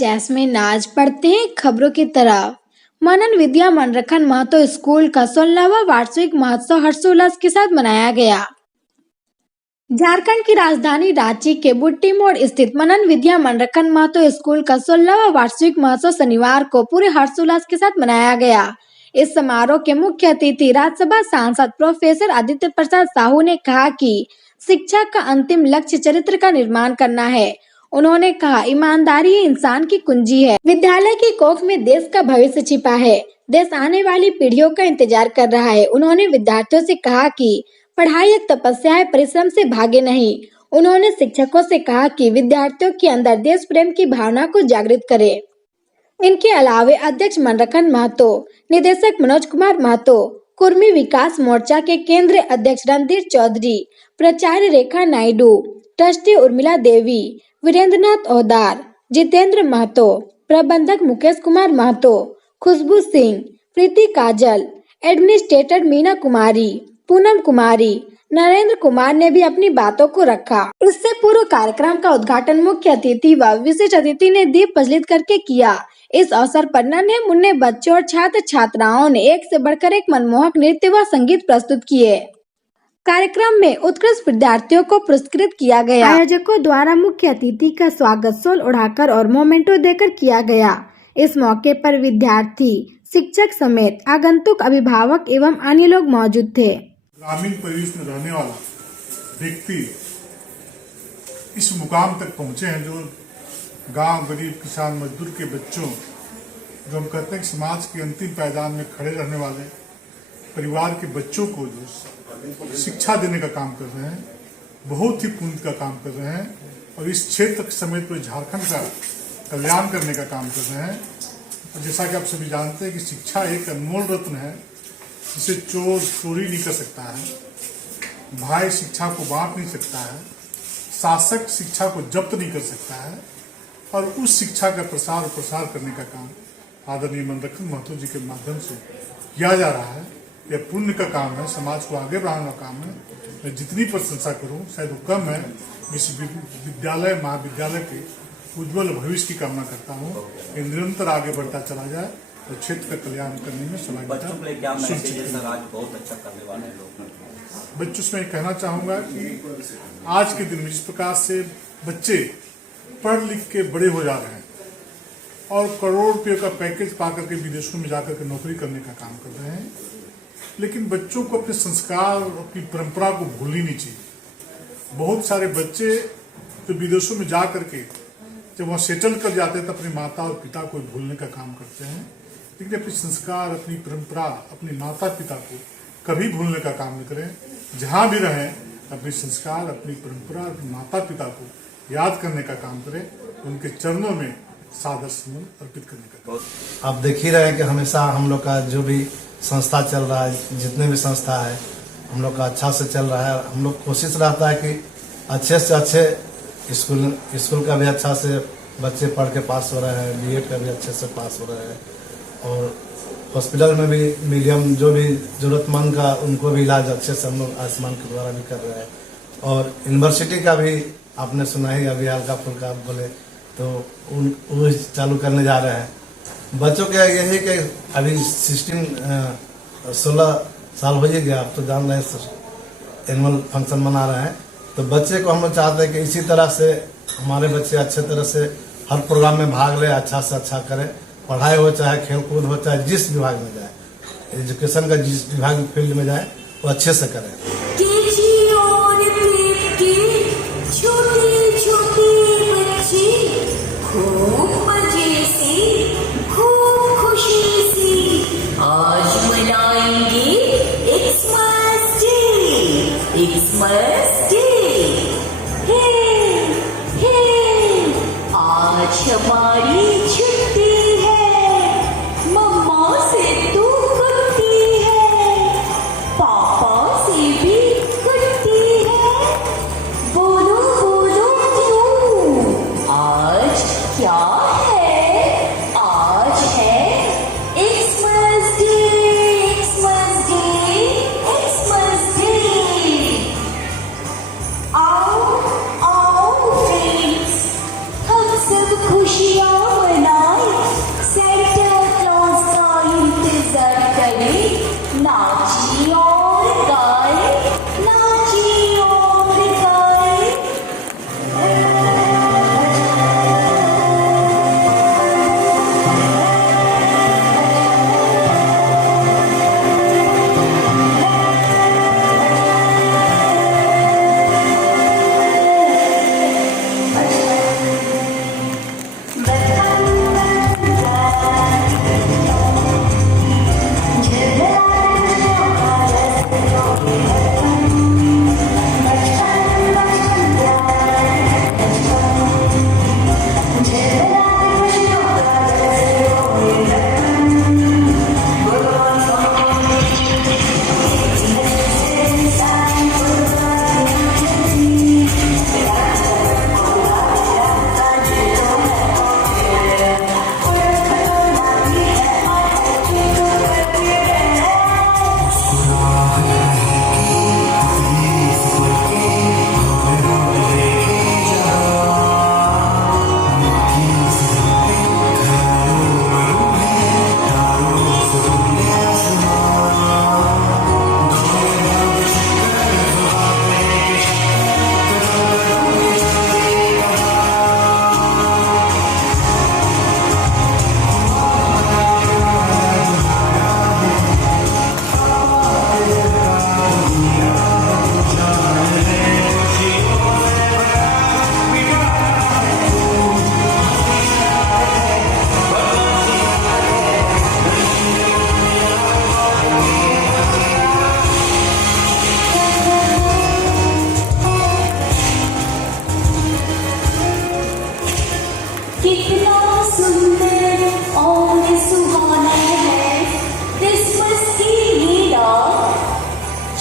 Jasmine आज पढ़ते हैं खबरों की तरफ। मनन विद्या मनरखन महतो स्कूल का 16वां वार्षिक महोत्सव हर्षोल्लास के साथ मनाया गया। झारखंड की राजधानी रांची के बुट्टी मोड़ स्थित मनन विद्या मनरखन महतो स्कूल का 16वां वार्षिक महोत्सव शनिवार को पूरे हर्षोल्लास के साथ मनाया गया। इस समारोह के मुख्य अतिथि राज्यसभा सांसद प्रोफेसर आदित्य प्रसाद साहू ने कहा कि शिक्षा का अंतिम लक्ष्य चरित्र का निर्माण करना है। उन्होंने कहा, ईमानदारी ही इंसान की कुंजी है। विद्यालय की कोख में देश का भविष्य छिपा है। देश आने वाली पीढ़ियों का इंतजार कर रहा है। उन्होंने विद्यार्थियों से कहा कि पढ़ाई एक तपस्या है, परिश्रम से भागे नहीं। उन्होंने शिक्षकों से कहा कि विद्यार्थियों के अंदर देश प्रेम की भावना को जागृत करें। इनके अलावे अध्यक्ष मनरखन महतो, निदेशक मनोज कुमार महतो, कुर्मी विकास मोर्चा के केंद्रीय अध्यक्ष रणधीर चौधरी, प्राचार्य रेखा नायडू, ट्रस्टी उर्मिला देवी, वीरेंद्रनाथ ओहदार, जितेंद्र महतो, प्रबंधक मुकेश कुमार महतो, खुशबू सिंह, प्रीति काजल, एडमिनिस्ट्रेटर मीना कुमारी, पूनम कुमारी, नरेंद्र कुमार ने भी अपनी बातों को रखा। इससे पूर्व कार्यक्रम का उद्घाटन मुख्य अतिथि व विशिष्ट अतिथि ने दीप प्रज्वलित करके किया। इस अवसर पर नन्हे मुन्ने बच्चों और छात्र छात्राओं ने एक से बढ़कर एक मनमोहक नृत्य व संगीत प्रस्तुत किए। कार्यक्रम में उत्कृष्ट विद्यार्थियों को पुरस्कृत किया गया। आयोजकों द्वारा मुख्य अतिथि का स्वागत शॉल ओढ़ाकर और मोमेंटो देकर किया गया। इस मौके पर विद्यार्थी, शिक्षक समेत आगंतुक, अभिभावक एवं अन्य लोग मौजूद थे। ग्रामीण परिवेश में रहने वाला व्यक्ति इस मुकाम तक पहुंचे हैं जो गांव, गरीब, किसान, मजदूर के बच्चों, जो हम कहते हैं कि समाज के अंतिम पायदान में खड़े रहने वाले परिवार के बच्चों को जो शिक्षा देने का काम कर रहे हैं, बहुत ही पुण्य का काम कर रहे हैं और इस क्षेत्र समेत पूरे झारखंड का कल्याण करने का काम कर रहे हैं। और जैसा कि आप सभी जानते हैं कि शिक्षा एक अनमोल रत्न है जिसे चोर चोरी नहीं कर सकता है, भाई शिक्षा को बांट नहीं सकता है, शासक शिक्षा को जब्त नहीं कर सकता है और उस शिक्षा का प्रसार और प्रसार करने का काम आदरणीय मनरखन महतो जी के माध्यम से किया जा रहा है। यह पुण्य का काम है, समाज को आगे बढ़ाने का काम है। मैं जितनी प्रशंसा करूं शायद वो कम है। इस विद्यालय महाविद्यालय के उज्जवल भविष्य की कामना करता हूं। ये निरंतर आगे बढ़ता चला जाए और क्षेत्र का कल्याण करने में सहभागिता सुनिश्चित। बहुत अच्छा करने वाले लोग बच्चों से मैं कहना चाहूंगा कि आज के दिन में जिस प्रकार से बच्चे पढ़ लिख के बड़े हो जा रहे हैं और करोड़ रुपये का पैकेज पाकर के विदेशों में जाकर के नौकरी करने का काम कर रहे हैं, लेकिन बच्चों को अपने संस्कार, अपनी परंपरा को भूलनी नहीं चाहिए। बहुत सारे बच्चे जो विदेशों में जा करके जब वहाँ सेटल कर जाते हैं तो अपने माता और पिता को भूलने का काम करते हैं, लेकिन अपने संस्कार, अपनी परंपरा, अपने माता पिता को कभी भूलने का काम नहीं करें। जहाँ भी रहें अपने संस्कार, अपनी परंपरा, अपने माता पिता को याद करने का काम करें, उनके चरणों में सादर सुमन अर्पित करने का काम। आप देख ही रहे हैं कि हमेशा हम लोग का जो भी संस्था चल रहा है, जितने भी संस्था है हम लोग का अच्छा से चल रहा है। हम लोग कोशिश रहता है कि अच्छे से अच्छे स्कूल का भी अच्छा से बच्चे पढ़ के पास हो रहे हैं, बीएड का भी अच्छे से पास हो रहे हैं और हॉस्पिटल में भी मीडियम जो भी जरूरतमंद का उनको भी इलाज अच्छे से हम लोग आयुष्मान के द्वारा भी कर रहे हैं। और यूनिवर्सिटी का भी आपने सुना ही, अभी हल्का फुल्का बोले तो वो चालू करने जा रहे हैं। बच्चों का यही कि अभी 16 साल हो ही गया, अब तो जान रहे हैं एनुअल फंक्शन मना रहे हैं, तो बच्चे को हम लोग चाहते हैं कि इसी तरह से हमारे बच्चे अच्छे तरह से हर प्रोग्राम में भाग ले, अच्छा से अच्छा करें। पढ़ाई हो चाहे खेल कूद हो, चाहे जिस विभाग में जाए, एजुकेशन का जिस विभाग फील्ड में जाए वो अच्छे से करें। खूब मजे से, खूब खुशी से आज मनाएंगे एक्समस डे, एक्समस डे। हे, हे, आज हमारी छुट्टी है, मम्मा से तू कुट्टी है, पापा से भी कुट्टी है, बोलो बोलो क्यों? आज क्या है? आज है Xmas day, Xmas day, Xmas day. आओ आओ फ्रेंड्स, हम सब खुशियाँ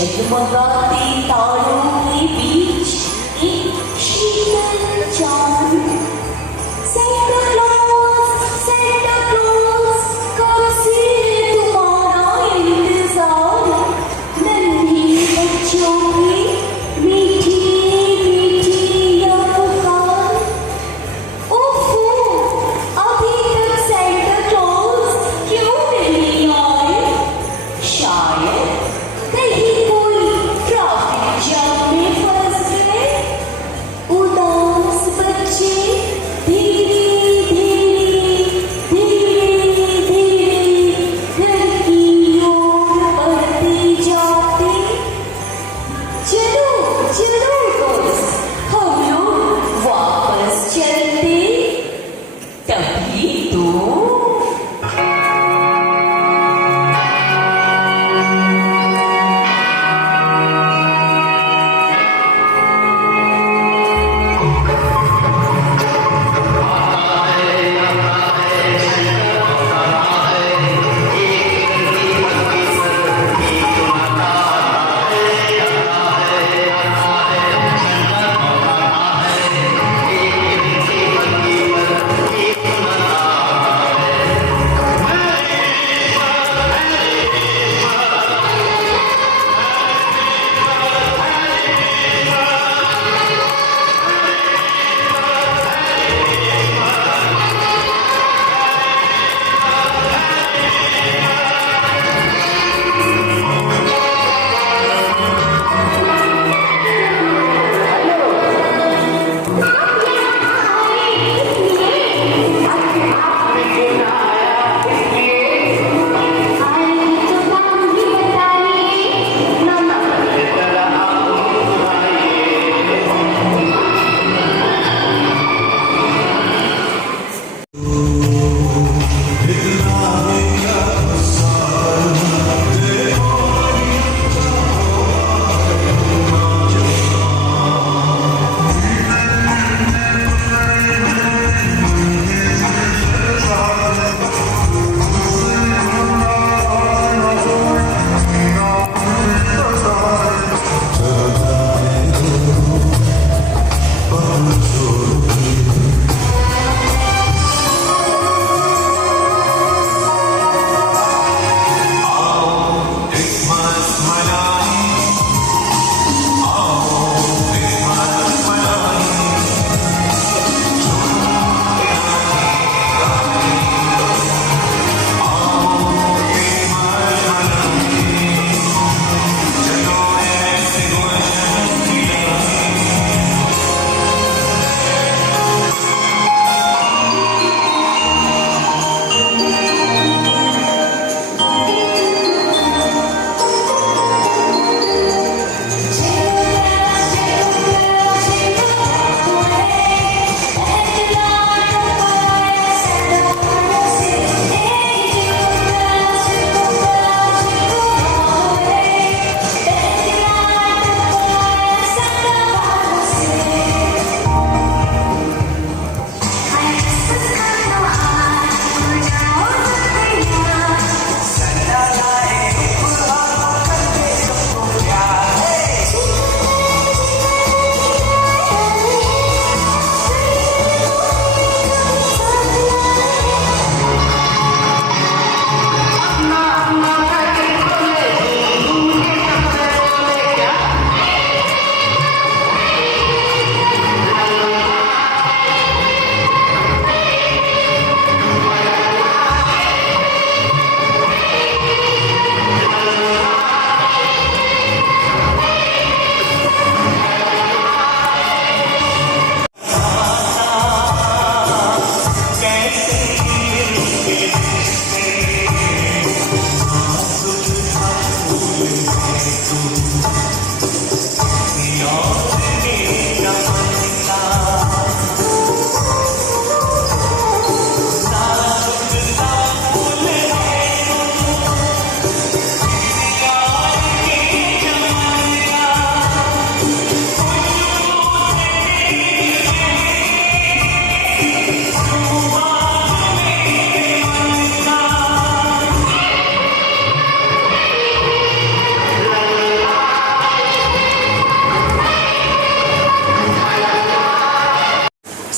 जगमगाते तारों के बीच एक शीतल चांद। सेंटा क्लॉज कब से तुम्हारा इंतजार, नन्हे बच्चों की मीठी मीठी यह पुकार। ओहो, अभी तक सेंटा क्लॉज क्यों नहीं आए? शायद कहीं कोई ट्रैफिक जाम में फंस गए। उदास बच्चे धीरे धीरे धीरे धीरे घर की ओर बढ़ते जाते। चलो चलो दोस्त, हम लोग वापस चलते। तभी तो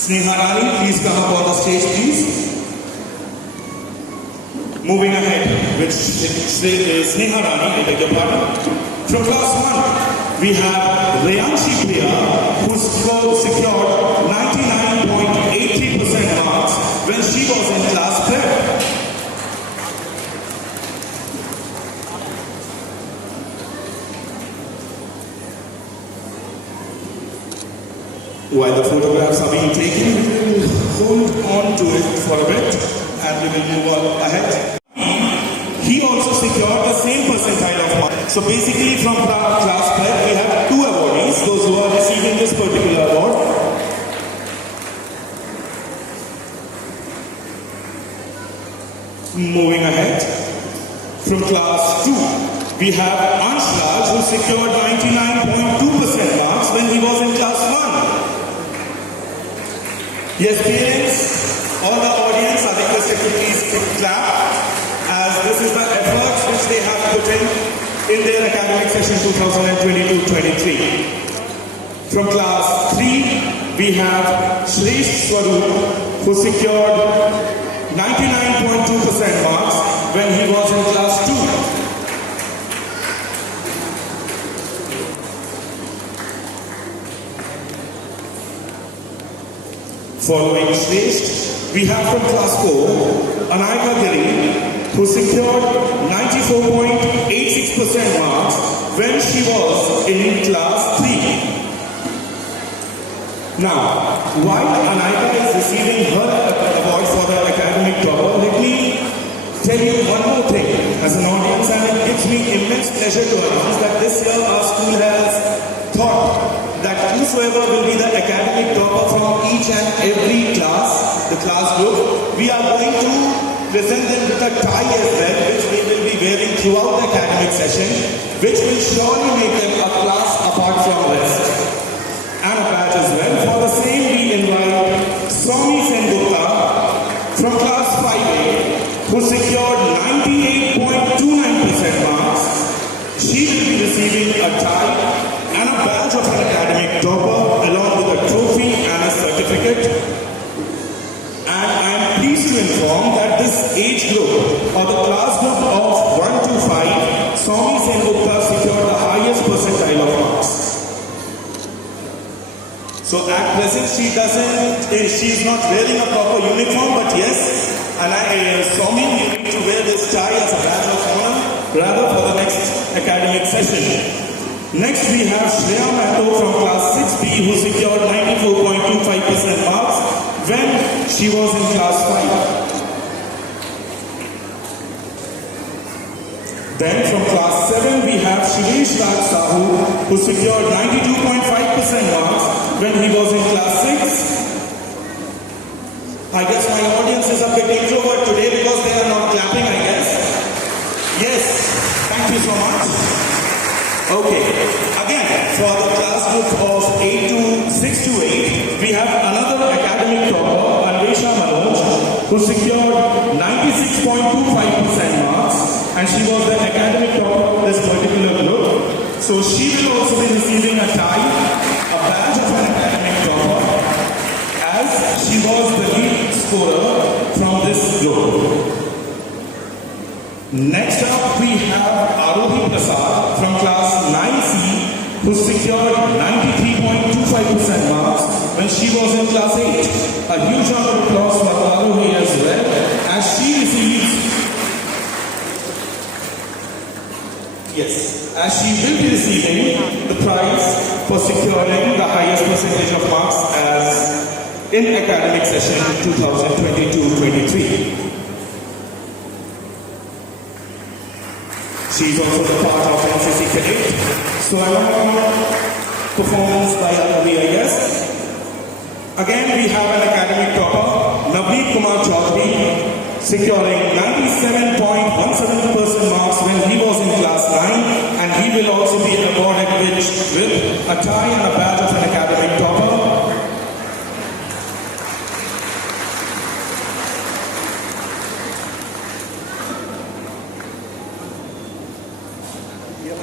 Sneha Rani, please come up on the stage, please. Moving ahead with Sneha Rani, I beg your pardon. From class 1, we have Reyanshi Priya, who secured 99.83% marks when she was in class 10. While the photographs are being taken, we will hold on to it for a bit and we will move on ahead. He also secured the same percentile of marks. So basically from class 12 we have 2 awardees, those who are receiving this particular award. Moving ahead, from class 2 we have Ansh Raj, who secured 99.2% marks when he was in class 1. Yes, parents, all the audience are requested to please clap, as this is the efforts which they have put in their academic session 2022-23. From class 3, we have Shresh Swaroop, who secured 99.2% marks when he was in class 2. Following Shresh, we have from class 4, Anayaka Giri, who secured 94.86% marks when she was in class 3. Now, while Anayaka is receiving her award for the academic topper, let me tell you one more thing as an audience, and it gives me immense pleasure to announce that this year our school has thought that whosoever will be the academic topper from each and every class, the class group, we are going to present them with a tie as well, which they will be wearing throughout the academic session, which will surely make them a class apart from rest. And a badge as well. For the same, we invite Swami Sengupta from class 5A, who secured 98.29% marks. She will be receiving a tie and a badge of an academic topper along with a trophy and a certificate. And I am pleased to inform that this age group or the class group of 1 to 5, Swami Sengupta secured the highest percentile of marks. So at present she is not wearing a proper uniform, but yes, and Swami, you need to wear this tie as a badge of honor rather for the next academic session. Next we have Shreya Mato from class 6B, who secured 94.25% marks when she was in class 5. Then from class 7 we have Shivesh Raj Sahu, who secured 92.5% marks when he was in class 6. I guess my audience is a bit introvert today because they are not clapping, I guess. Yes, thank you so much. Okay, again, for the class group of 6 to 8, we have another academic topper, Anvesha Manoj, who secured 96.25% marks, and she was the academic topper of this particular group. So she will also be receiving a tie, a badge of an academic topper, as she was the lead scorer from this group. Next up, we have Arohi Prasad from class 9C, who secured 93.25% marks when she was in class 8. A huge round of applause for Arohi as well, as she will be receiving the prize for securing the highest percentage of marks as in academic session 2022-23. She is also the part of NCC Cadet. So I want to performance by Arohi, I guess. Again, we have an academic topper, Navneet Kumar Chaudhary, securing 97.17% marks when he was in class 9, and he will also be awarded with a tie and a badge of an academic topper.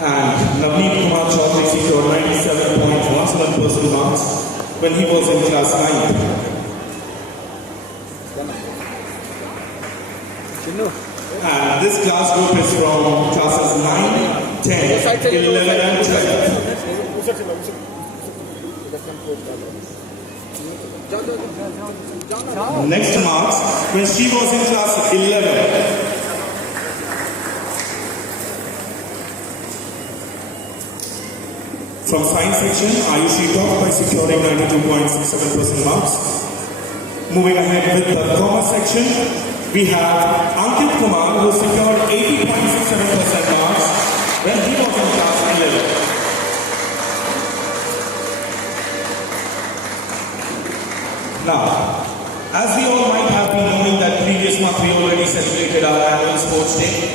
And Navneet Kumar Chaudhary secured 97.17% marks when he was in class 9. And this class group is from classes 9, 10, 11 and 12. Next marks when she was in class 11. From science section, Ayushi topped by securing 92.67% marks. Moving ahead with the commerce section, we have Ankit Kumar who secured 80.67% marks when he was in class 11. Now, as we all might have been knowing that previous month we already celebrated our annual sports day.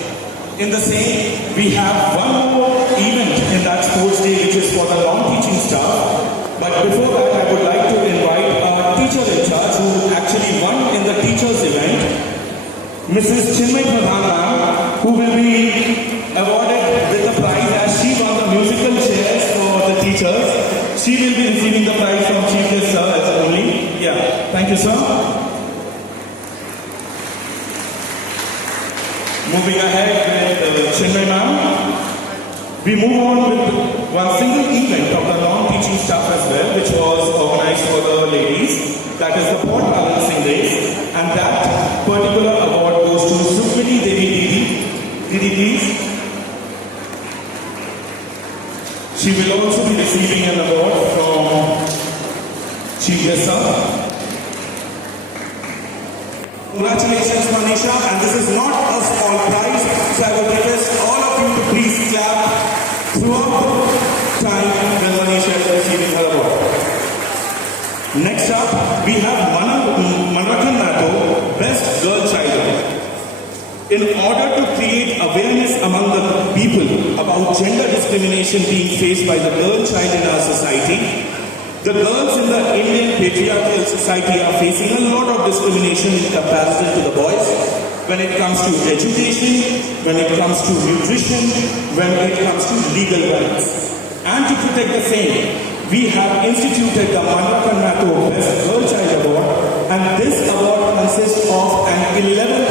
In the same, we have one more event in that sports day which is for the non-teaching staff. But before that, I would like to invite our teacher in charge who actually won in the teachers event, Mrs. Chinmay Pradhan ma'am, who will be awarded with the prize as she won the musical chairs for the teachers. She will be receiving the prize from Chief Guest Sir as only. Yeah, thank you, sir. Moving ahead with Chinmay ma'am, we move on with one single event of the non-teaching staff as well, which was organized for the ladies. That is the pot balancing race, and that particular award goes to Sukmini Devi Didi. Didi, please. She will also be receiving an award from Chief Guest Sir. Congratulations, Manisha, and this is not a small prize, so I would request all of you to please clap throughout the time when Manisha is receiving her award. Next up, we have Manrakan Mato, Best Girl Child. In order to create awareness among the people about gender discrimination being faced by the girl child in our society, the girls in the Indian patriarchal society are facing a lot of discrimination in comparison to the boys when it comes to education, when it comes to nutrition, when it comes to legal rights. And to protect the same, we have instituted the Manrakan Mato Best Girl Child Award, and this award consists of an 11